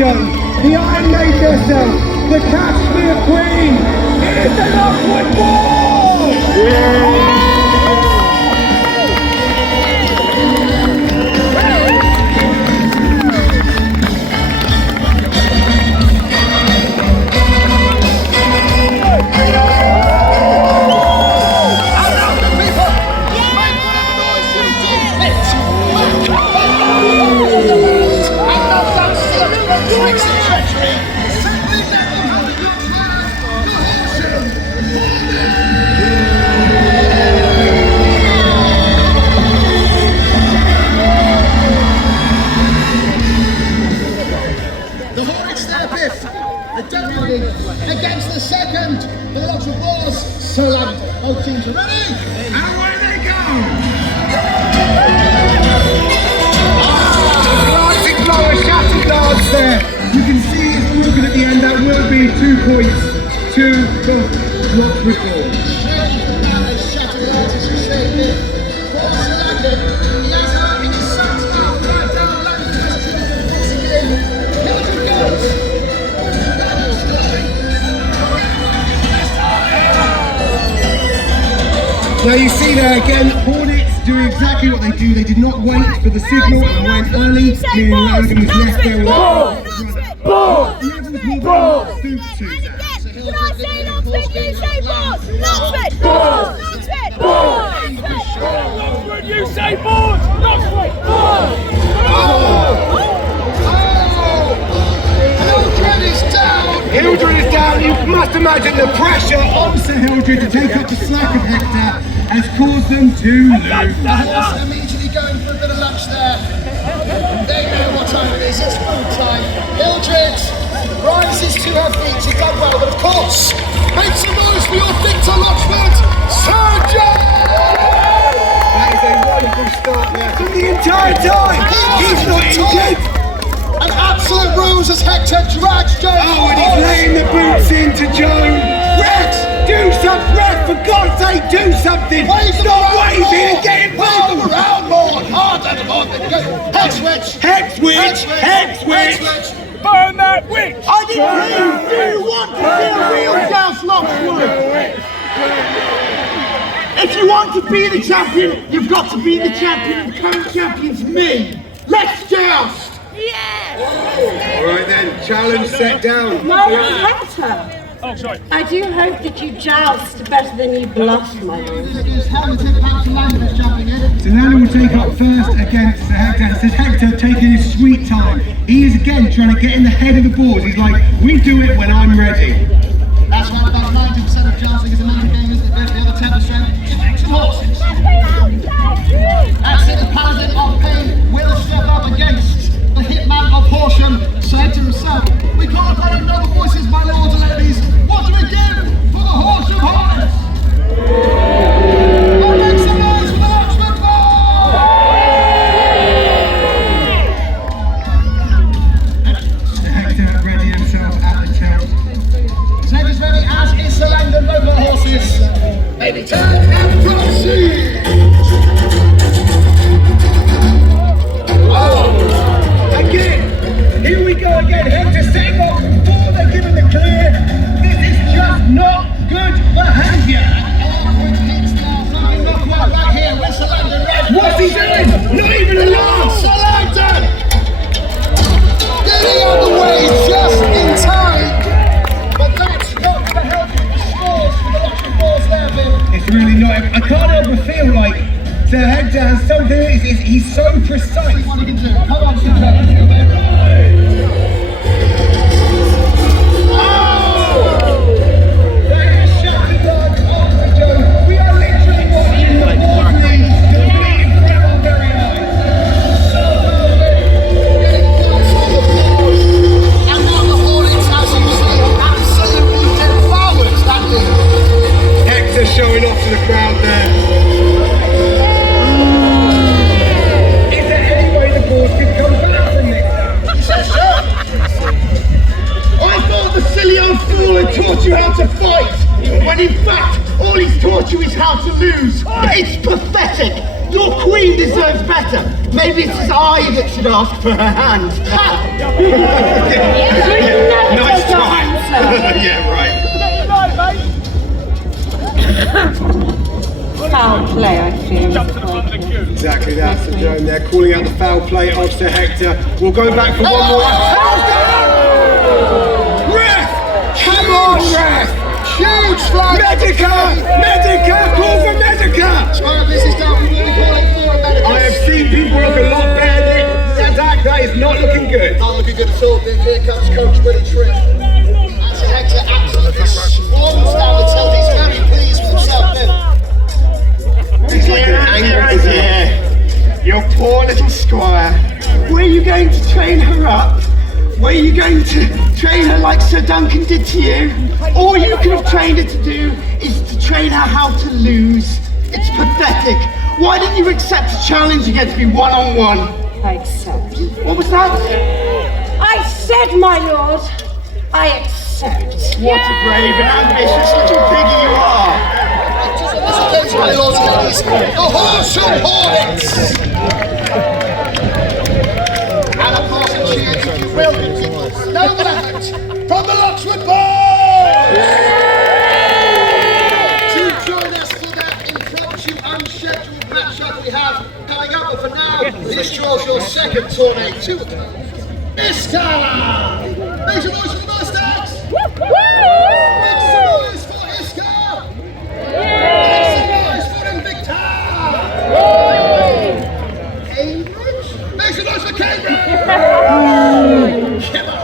show. The Iron Maid herself, the Cashmere Queen, is the Loxwood Joust! Against the second, the Loxwood Wars. So both teams are ready, and away they go! Glancing blower, shattered guards there. You can see it's broken at the end. That will be 2 points to the Loxwood Wars. Shattered guards, as you say, Biff. Force landed. He has her in his son's mouth. Right down, lands once again. Hildred goes. Now you see there again, Hornets do exactly what they do. They did not wait for the signal and went early. Meaning Logan was left there with Hildred is down. You must imagine the pressure on Sir Hildred to take up the slack of Hector has caused them to lose. The horse immediately going for a bit of lunch there. They know what time it is. It's food time. Hildred rises to her feet. She's done well, but of course, make some noise for your Victor Loxwood, Sir Joe! That is a wonderful start there. From the entire time, he's not injured. An absolute ruse as Hector drags Joe. Oh, and he's laying the boots into Joe. Rex, do something, Rex, for God's sake, do something. Stop waving and get involved. Around, Lord. Harder, Lord. Hex switch. Hex switch. Hex switch. Burn that witch! I didn't do you want to see a real Joust, Loxwood? If you want to be the champion, you've got to be the champion. The current champion's me. Let's joust. All right then, challenge set down. Well, Hector. Oh, sorry. I do hope that you joust better than you bluff, my lord. Solana will take up first against Hector. It says Hector taking his sweet time. He is again trying to get in the head of the board. He's like, we do it when I'm ready. That's why about 90% of jousting is a man game, isn't it? The other 10% is action horses. That's it, the paladin of pain will step up against the hitman of Horsham, said to himself, we can't find noble voices, my lords and ladies. What do we give for the Horsham Hornets? I'll make some noise for the Loxwood Wars! Hector ready himself at the tilt. His head is ready, as is the Langdon local horses. Maybe turn and proceed! Again, here we go again. Hector setting off before they're given the clear. This is just not good behaviour. Right here, where's the Langdon right? What's he doing? Not even a laugh. Sir Langdon! Getting out of the way just in time. But that's not the help of the scores for the Loxwood Wars there, Bill. It's really not. I can't help but feel like Sir Hector has something. He's so precise. What he can do. Come on, Sir Hector. Showing off to the crowd there. Is there any way the board could come back from this? I thought the silly old fool had taught you how to fight, when in fact all he's taught you is how to lose. It's pathetic. Your queen deserves better. Maybe it's I that should ask for her hand. Nice try. Yeah, right. Foul play, I feel. Exactly that, Sir Joan. They're calling out the foul play of Sir Hector. We'll go back for one more. Ref! Come on, ref! Huge flag! Medica! Medica! Call for Medica! This is down. We're really calling for a medic. I have seen people look a lot better. That is not looking good. Not looking good at all. Here comes Coach Willie Tripp. And Sir Hector absolutely swarms down the tilt. He's very pleased with himself. He's like an angry Yeah. Your poor little squire. Were you going to train her up? Were you going to train her like Sir Duncan did to you? All you could have trained her to do is to train her how to lose. It's pathetic. Why didn't you accept a challenge against me one-on-one? I accept. What was that? I said, my lord, I accept. What a brave and ambitious little piggy you are. This occasion, my lords and ladies, the Wholesome Hornets! And of course, a cheer, if you will, no effort from the Loxwood Boys! To join us for that impromptu, unscheduled matchup we have coming up, but for now, this draws your second tournament to a close. Iska! Make some noise for the Mustangs! Make some noise for Iska! Make some noise for Invicta! Cambridge? Make some noise for Cambridge! Come on!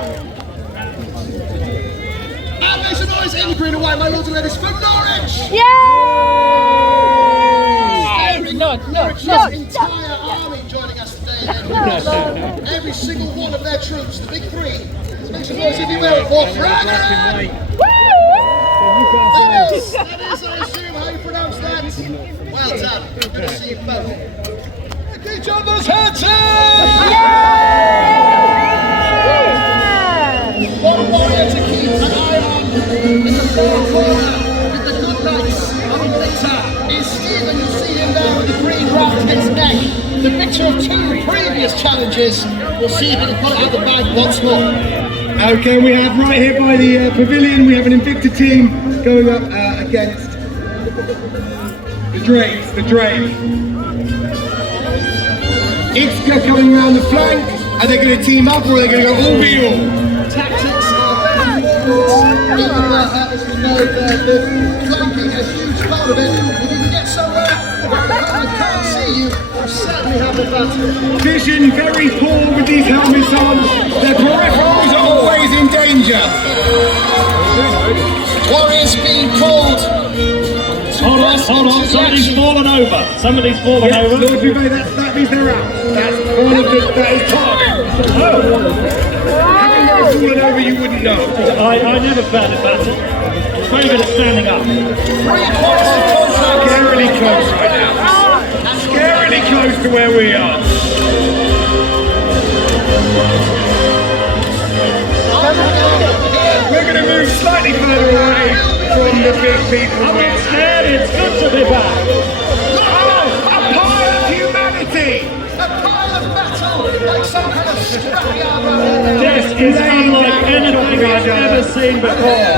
And make some noise in the green and white, my lords and ladies, for Norwich! Norwich's entire army joining us today. Every single one of their troops, the big three. Let's make some noise, if you will, for bravery! That is, I assume, how you pronounce that. Well done. Good to see you both. Take each other's heads in! One warrior to keep an eye on in the far corner with the good knights of Invicta is Stephen. You'll see him there with the green round his neck. The victor of 2 previous challenges. We'll see if he can pull it out the bag once more. Okay, we have right here by the pavilion, we have an Invicta team going up against the Drakes, Iska coming around the flank. Are they going to team up or are they going to go all be all? Tactics are very important. Even though, as we know, the flanking is a huge part of it. If you can get somewhere where the opponent can't see you, you certainly have the advantage. Vision very poor with these helmets on. Their peripherals are always in danger. Warriors being called. Hold on, somebody's fallen over. Somebody's fallen over. Lord Bouvet, that means they're out. That's part of that is part of it. Having never fallen over, you wouldn't know. I never found it battle. It's very good at standing up. Scarily close right now. Scarily close to where we are. We're going to move slightly further away from the big people. I'm not scared, it's good to be back. Oh, a pile of humanity! A pile of metal, like some kind of scrapyard. This is unlike anything I've ever seen before.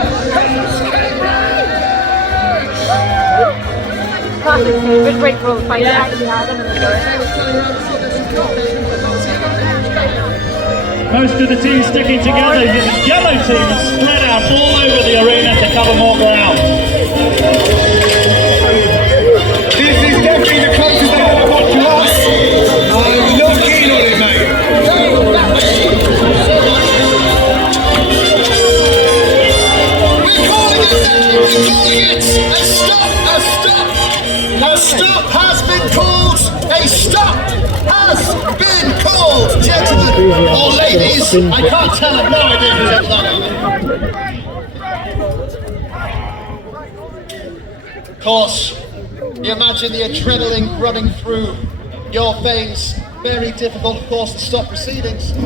Classic, good break for the fight. Most of the teams sticking together. The yellow team is spread out all over the arena to cover more ground. This is definitely the closest they've ever got to us. I'm not keen on it, mate. We're calling it! A stop! A stop has been called! A stop has been called! Gentlemen or ladies, I can't tell, I've no idea who's ever that. Of course, you imagine the adrenaline running through your veins. Very difficult, of course, to stop proceedings. There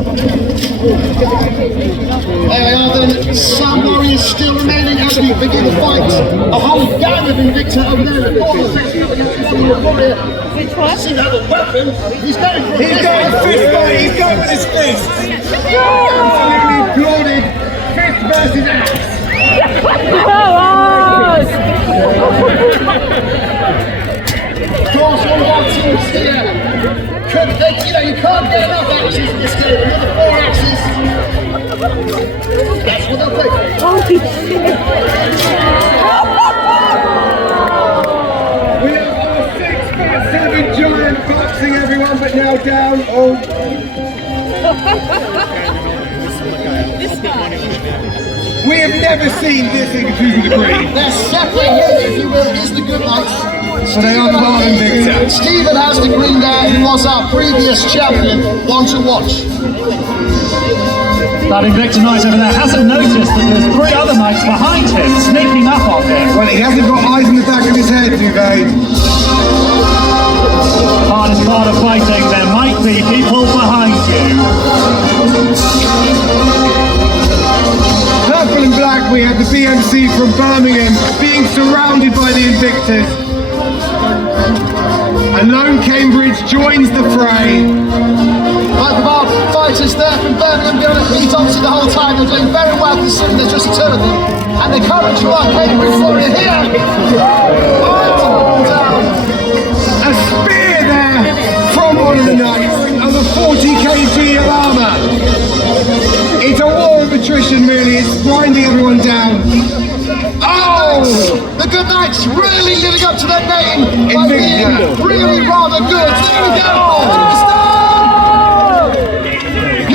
we are then, some warriors still remaining at the actually begin to fight a whole gang of Invicta over there in the corner. Which one? Seems to have a weapon. He's going for a He's going fist fight, he's going with his fist. Absolutely applauded. Fist versus axe. Of course, all of our teams here. You can't get enough axes in this game. Another 4 axes. That's what they'll take. We have our 6'7" giant boxing everyone, but now down. Oh. We have never seen this inclusive degree. They're separated, if you will, is the good knights. So they are part Invicta. Stephen has the green there, who was our previous champion. One to watch. That Invicta knight over there hasn't noticed that there's 3 other knights behind him, sneaking up on him. Well, he hasn't got eyes in the back of his head, Duvet. Hardest part of fighting, there might be people behind you. Purple and black, we have the BMC from Birmingham being surrounded by the Invictus. And Lone Cambridge joins the fray. Both of our fighters there from Birmingham going to beat obviously the whole time. They're doing very well considering there's just 2 of them. And they're coming to our Cambridge, Florida here. A spear there from one of the knights of a 40 kg of armour. It's a war of attrition really, it's grinding everyone down. Oh! The good knights really living up to their name by Invicta. being really rather good. There we go!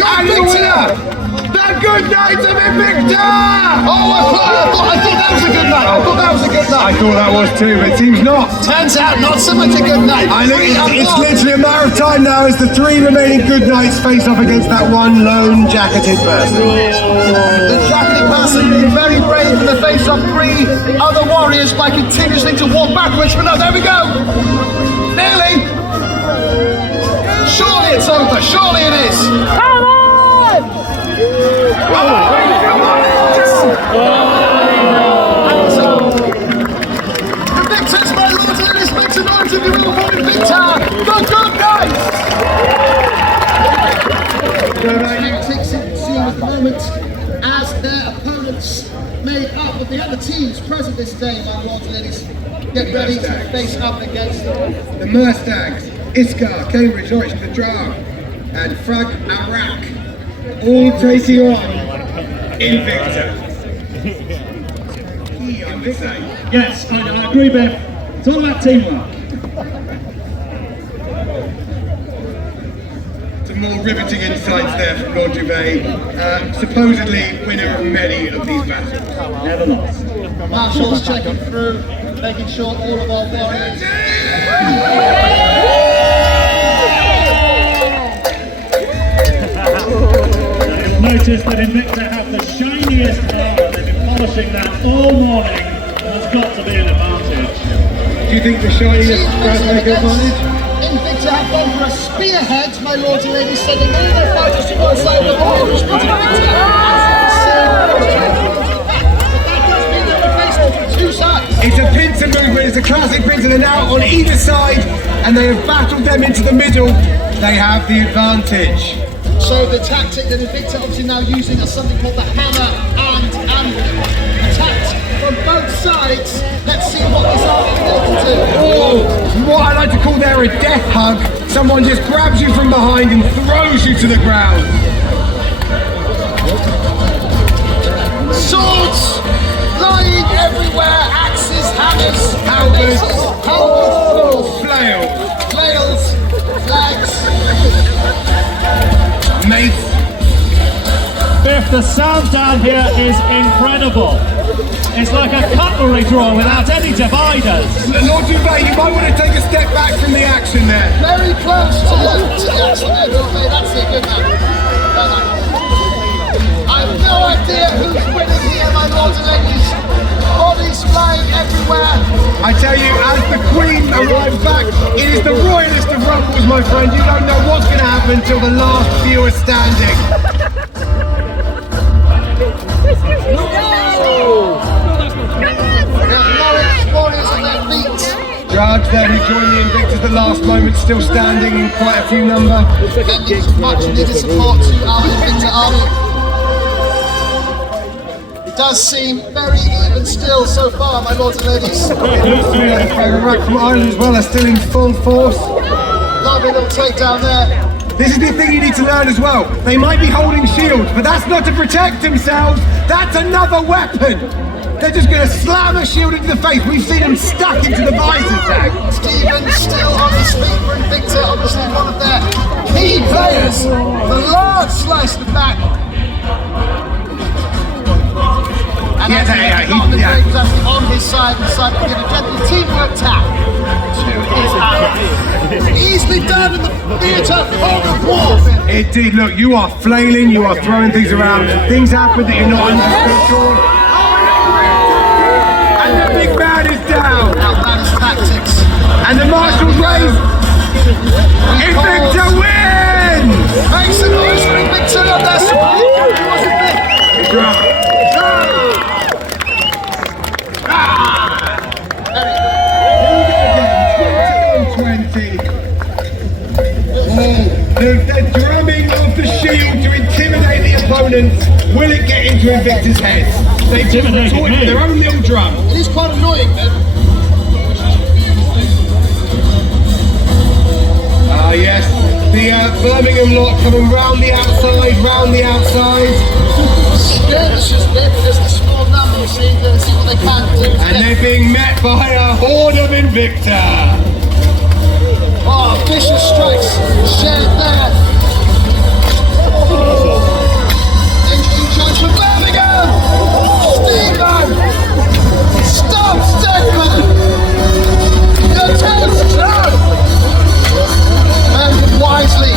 And the winner! The good knights of Invicta! Oh, I thought that was a good night. I thought that was a good I night. thought that was too, but it seems not. Turns out not so much a good night. I think it's literally a matter of time now as the 3 remaining good knights face off against that one lone jacketed person. The jacketed person being very brave in the face of 3 other warriors by continuously to walk backwards. But no, there we go. Nearly. Surely it's over. Surely it is. Come on! The victors, my lords and ladies, make some noise if you will for Invicta. The good knights. Takes it scene at the moment as their opponents made up of the other teams present this day, my lords and ladies, get ready to face up against them. The Mustangs, Iskar, Cambridge, Norwich, the Drag, and Frag Arak, all taking on Invicta. I would say. Yes, I agree, Bev. It's all about teamwork. Some more riveting insights there from Lord Duvet, supposedly winner of many of these battles. Never lost. Marshall's checking through, making sure all of our warriors. You'll notice that Invicta have the shiniest armor. They've been polishing that all morning. That's got to be an advantage. Do you think the shiniest does make an advantage? Invicta have gone for a spearhead, my lords and ladies, sending all their fighters to one side of the board. That does mean they're replacement from 2 sides. It's a pincer movement, it's a classic pincer. They're now on either side and they have battled them into the middle. They have the advantage. So the tactic that Invicta obviously now using is something called the hammer and attacked from both sides. Let's see what this army is able to do. Oh, what I like to call there a death hug. Someone just grabs you from behind and throws you to the ground. Swords lying everywhere, axes, hammers, Halberds, helmets, flail, flails, flags. mace. Biff, the sound down here is incredible. It's like a cutlery drawer without any dividers. Lord Duvet, you might want to take a step back from the action there. Very close to the action there, Duvet. That's it, good man. I have no idea who's winning here, my lords and ladies. Bodies flying everywhere. I tell you, as the Queen arrives back, it is the royalest of rumbles, my friend. You don't know what's going to happen until the last few are standing. Drugs there who joined the Invictus at the last moment, still standing in quite a few number. And much needed support to our Invicta army. It does seem very even still so far, my lords and ladies. Right from Ireland as well are still in full force. Lovely little takedown there. This is the thing you need to learn as well. They might be holding shields, but that's not to protect themselves. That's another weapon. They're just going to slam a shield into the face. We've seen them stuck into the visor tag. Stephen still on his feet for Invicta, obviously one of their key players. The large slice to the back. And as he was actually on his side and decided to give a gentle teamwork tap to his ally. Easily done in the theatre of war. It did. Look, you are flailing, you are throwing things around, and things happen that you're not under control. And the big man is down. Now that is tactics. And the marshal's raised. Invicta wins! Makes some noise for Invicta on their spot. Wasn't it? The drumming of the shield to intimidate the opponents. Will it get into Invicta's head? They just toyed with their own little drum. It is quite annoying then. Ah yes, the Birmingham lot coming round the outside, It's just there because the small number, you see, they see what they can do. and they're being met by a horde of Invicta. Oh, vicious strikes shared there. Thinking choice for Birmingham. Stephen, stop Stephen. You're too strong. And wisely.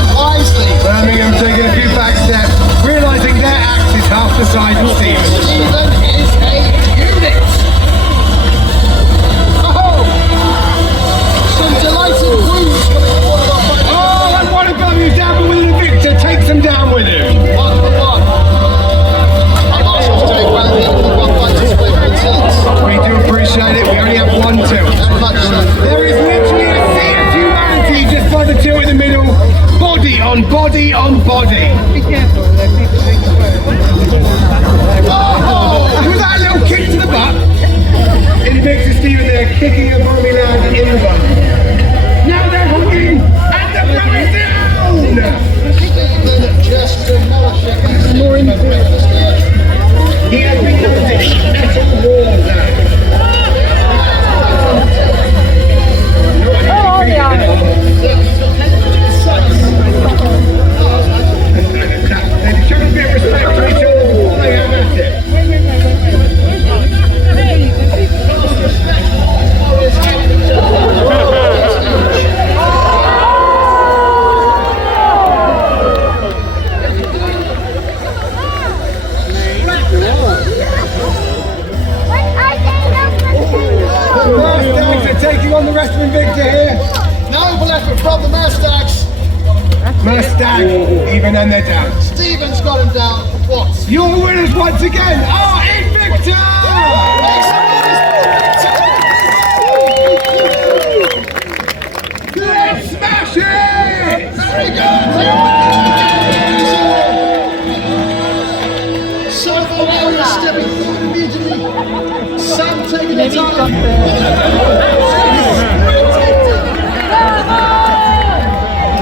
Birmingham taking a few back steps, realising their axe is half the size of Stephen. Stephen is a unit. Oh, some delighted wounds coming from one of our fighters. Oh, and one of Birmingham's down with Invicta, takes them down with him. 1-1. Our marshal's doing well here with the one fighters with intent. We do appreciate it, we only have 1-2. Very much so. There is literally a sea of humanity just by the two in the middle. Body on body on body. Oh, was that a little kick to the butt? Invicta Stephen there kicking a Birmingham lad in the butt. Now they're hooking and the blow is down! Stephen just demolishing his more in the breakfast here. He has become the metal wall now. They're showing a bit of respect to each other before they have at it. Mustangs are taking on the rest of Invicta here. Noble effort from the Mustangs. Mustang, even then they're down. Stephen's got him down for what? Your winners once again are Invicta! Let's smash it! Very good! Some of the warriors stepping forward immediately. Some taking it on.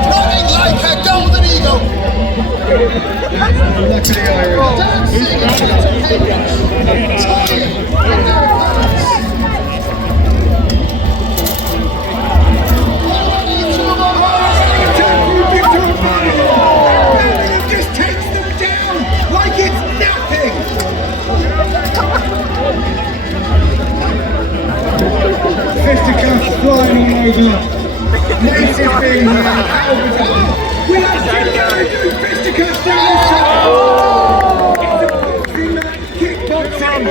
Running like a golden eagle. Dancing into the chaos. Toying with their opponents. Just takes them down like it's nothing! Fisticuffs flying all over. Native being we have secondary doing fisticuffs down the side. It's a boxing match, kickboxing.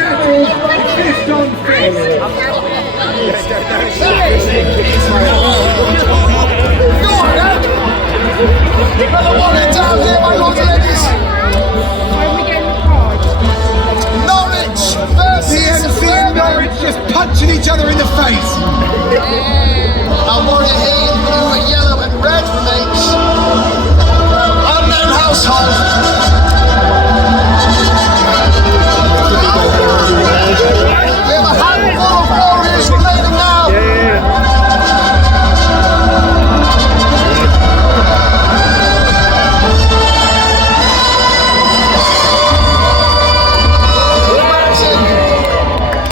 Metal, fist on fist. Go on, then. Another one down here, my lords and ladies. punching each other in the face. Our warrior here in blue, yellow and red remains. Unknown household. We have a handful of warriors remaining now.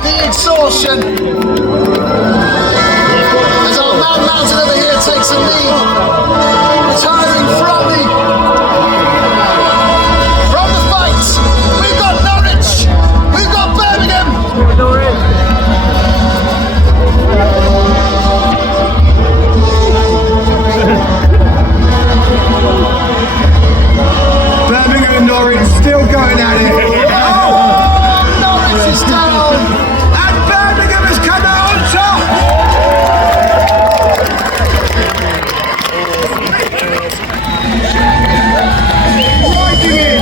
The exhaustion. As our man mountain over here takes a lead, retiring from the fight. We've got Norwich, we've got Birmingham. Birmingham and Norwich still going at it. Norwich is down. And Birmingham has come out on top. Riding in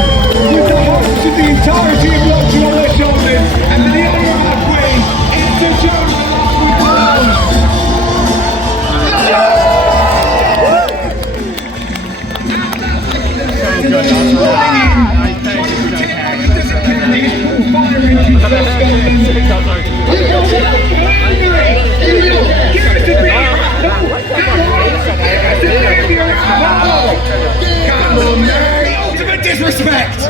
with the hopes of the entirety of Loxwood on their shoulders, and the only queen is the Joust. Ultimate disrespect!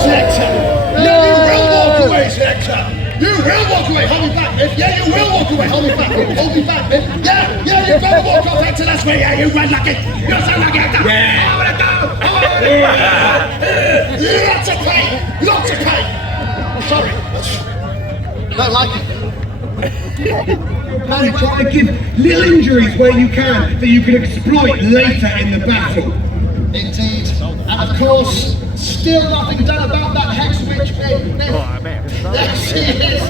Selector! No, you will walk away, Selector! You will walk away, hold me back, Biff! Yeah, you will walk away, hold me back, Biff! Hold me back, Biff! Yeah, you better walk off, Hector, that's where, yeah, you went lucky! You're so lucky, Hector! Yeah! I wanna go! Lots of pain! Lots of pain! Sorry. Don't like it. Try to give little injuries where you can that you can exploit later in the battle. Indeed. And of course, still nothing done about that hex witch, Biff. There she is!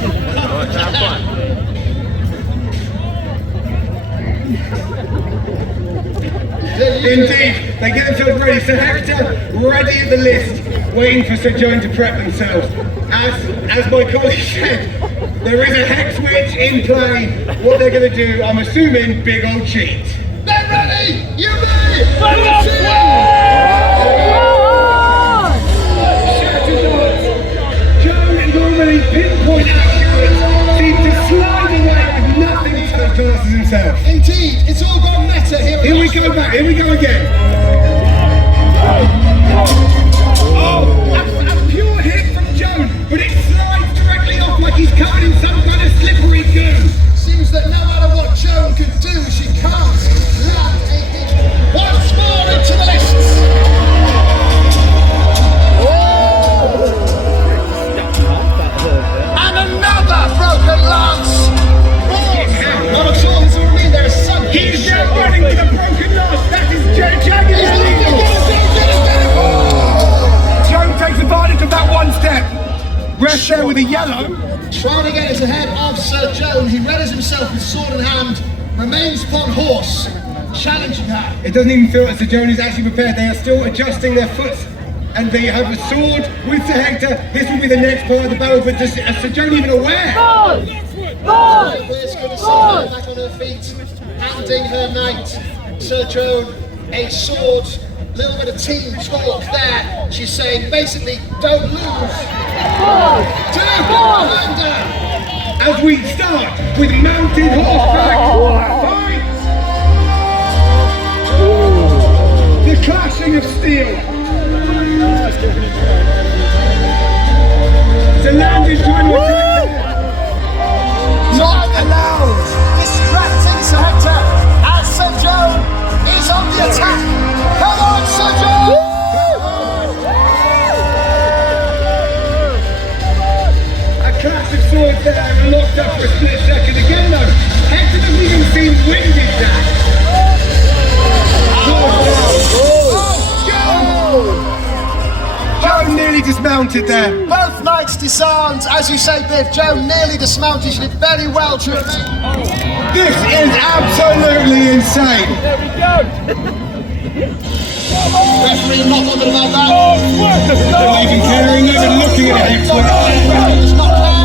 Indeed, they get themselves ready. So Hector, ready at the list, waiting for Sir Joan to prep themselves. As my colleague said, there is a hex witch in play. What they're going to do, I'm assuming, big old cheat. They're ready! You ready? Joan, normally pinpoint accurate, seems to slide away with nothing to those glasses himself. Indeed, it's all gone meta here. Here we go back, here we go again. Oh, a pure hit from Joan, but it slides directly off like he's covered in some kind of slippery goo. Seems that no matter what Joan can do, she can't land a hit. Once more into the lists. And another broken lance. Not at all, it's already there. He's now running with a broken lance. That is jagged illegal. Joan takes advantage of that one step. Rest there with a yellow. Trying to get us ahead of Sir Joan. He readies himself with sword in hand, remains upon horse, challenging her. It doesn't even feel as Sir Joan is actually prepared. They are still adjusting their foot. And they have a sword with Sir Hector. This will be the next part of the battle, but is Sir Joan even aware? We're just going to see her back on her feet, handing her knight, Sir Joan, a sword. Little bit of team talk there. She's saying basically, don't lose. As we start with mounted horseback fight. The clashing of steel. The land is trying to attack. Not allowed. Distracting Sir Hector as Sir Joan is on the attack. Come on, Sir Joan! A clash of swords there and locked up for a split second. Again though, Hector doesn't even seem winded that. Joan nearly dismounted there. Both knights disarmed. As you say, Biff, Joan nearly dismounted. She did very well to remain. This is absolutely insane. Referee not bothered about that. Not even caring, not even looking at Hector. It's not there.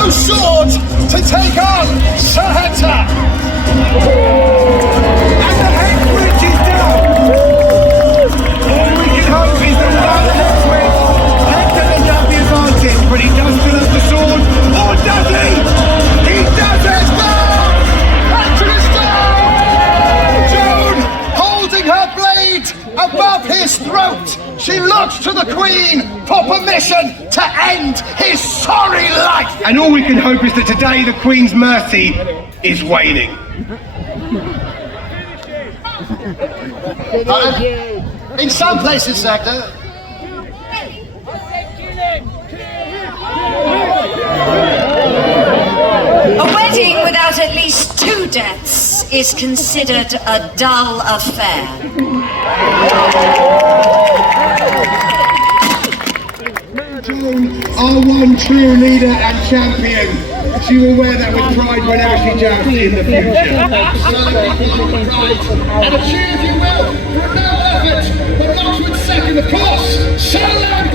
no sword to take on Sir Hector. And the head switch is down. All we can hope is that without the head switch, Hector doesn't have the advantage, but he does still have the sword. Or does he? He does it! Hector is down! Joan, holding her blade above his throat, she looks to the Queen for permission to end his sorry life. And all we can hope is that today the Queen's mercy is waning. In some places, Hector, A wedding without at least 2 deaths is considered a dull affair. Joan, our one true leader and champion. She will wear that with pride whenever she jousts in the future. and a cheer if you will for no effort, but Loxwood second, of course, showdown